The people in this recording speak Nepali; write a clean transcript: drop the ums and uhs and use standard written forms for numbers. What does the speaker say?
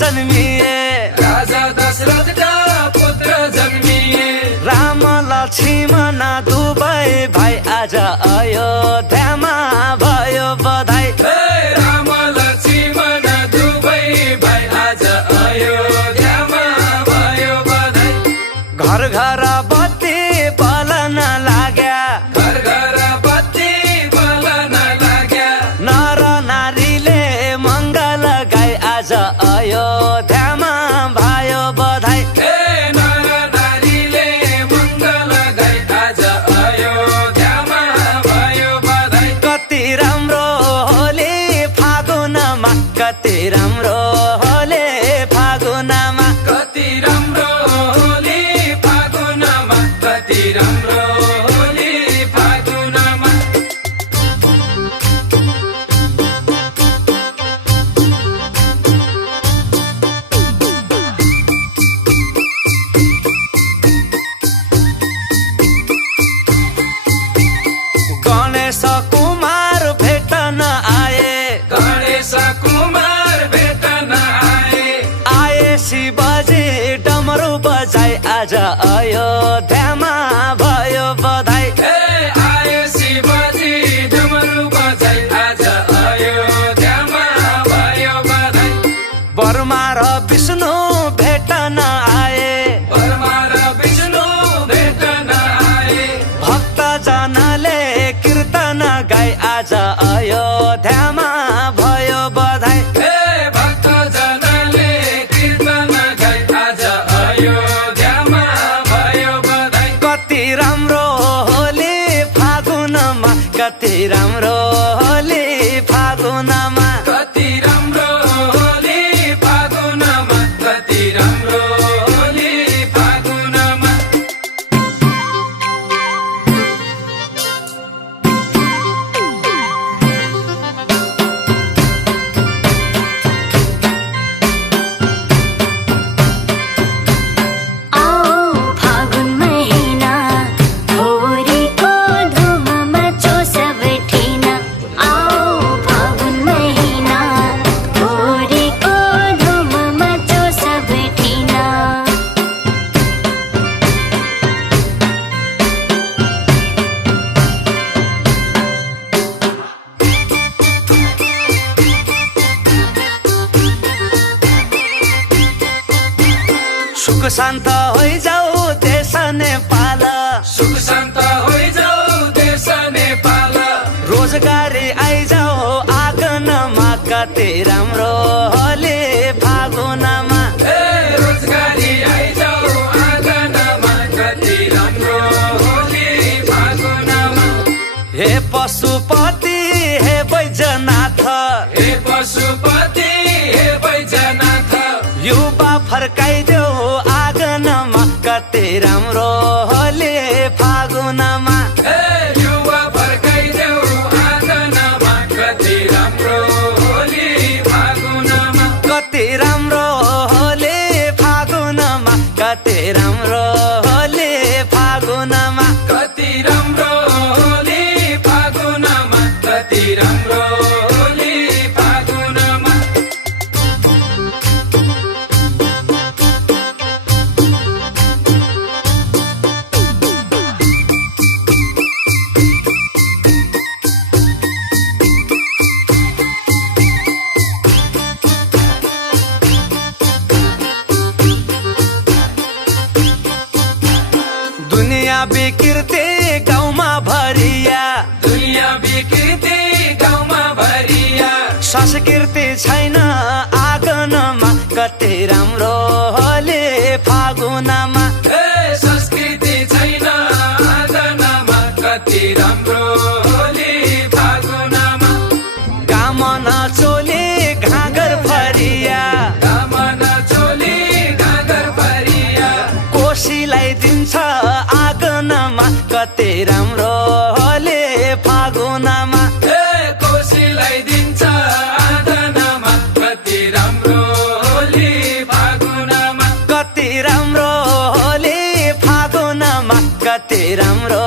जन्मिए, राजा दशरथका पुत्र जन्मिए। राम लक्ष्मण दुवै भाइ आज अयोध्यामा भयो बधाई। राम लक्ष्मण दुवै भाइ आज अयोध्यामा भयो बधाई। घर घर बत्ती बलन लाग्या, घर घर बत्ती बलन लाग्या। नर नारीले मङ्गल गाई आज अयोध्यामा भयो बधाई। नर नारीले मङ्गल गाई आज अयोध्यामा भयो बधाई। कति राम्रो होली फागुनमा, कति राम्रो होली फागुनमा, कति राम्रो होली फागुनमा, कति राम्रो होली फागुनमा। गणेश कुमार भेट्न आए, गणेश कुमार भेट्न आए। आए शिवजी डमरू बजाई आज अयोध्यामा भयो बधाई। आए शिवजी डमरू बजाई आज अयोध्यामा भयो बधाई। ब्रह्मा र विष्णु भेट्न आए, ब्रह्मा र विष्णु भेट्न आए। भक्तजनले कीर्तन गाई आज अयोध्यामा भयो बधाई। भक्तजनले कीर्तन गाई आज अयोध्यामा भयो बधाई। कति राम्रो होली फागुनमा, कति राम्रो होली फागुनमा, कति राम्रो होली फागुनमा, कति राम्रो होली फागुनमा। सुख शान्त होइजाऊ देश नेपाल, सुख शान्त होइजाऊ देश नेपाल। रोजगारी आइजाऊ आँगनमा, कति राम्रो होली फागुनमा, रोजगारी आइजाऊ आँगनमा, कति राम्रो होली फागुनमा। हे पशुपति हे बैजनाथ, हे पशुपति हे बैजनाथ। युवा फर्काइदेऊ आँगनमा, कति राम्रो होली फागुनमा, युवा फर्काइदेऊ आँगनमा, कति राम्रो होली फागुनमा। कति राम्रो होली फागुनमा, कति राम्रो होली फागुनमा, कति राम्रो होली फागुनमा, कति राम्रो होली फागुनमा। दुनिया विकृति गाउँमा भरिया, दुनिया विकृति गाउँमा भरिया। संस्कृति छैन आँगनमा, कति राम्रो होली फागुनमा, संस्कृति छैन आँगनमा, कति राम्रो होली फागुनमा। कामन चोली घाँगर फरिया, कामन चोली घाँगर फरिया। कोसीलाई दिन्छ आँगनमा, कति राम्रो होली फागुनमा, कोसीलाई दिन्छ आँगनमा, कति राम्रो होली फागुनमा। कति राम्रो होली फागुनमा, कति राम्रो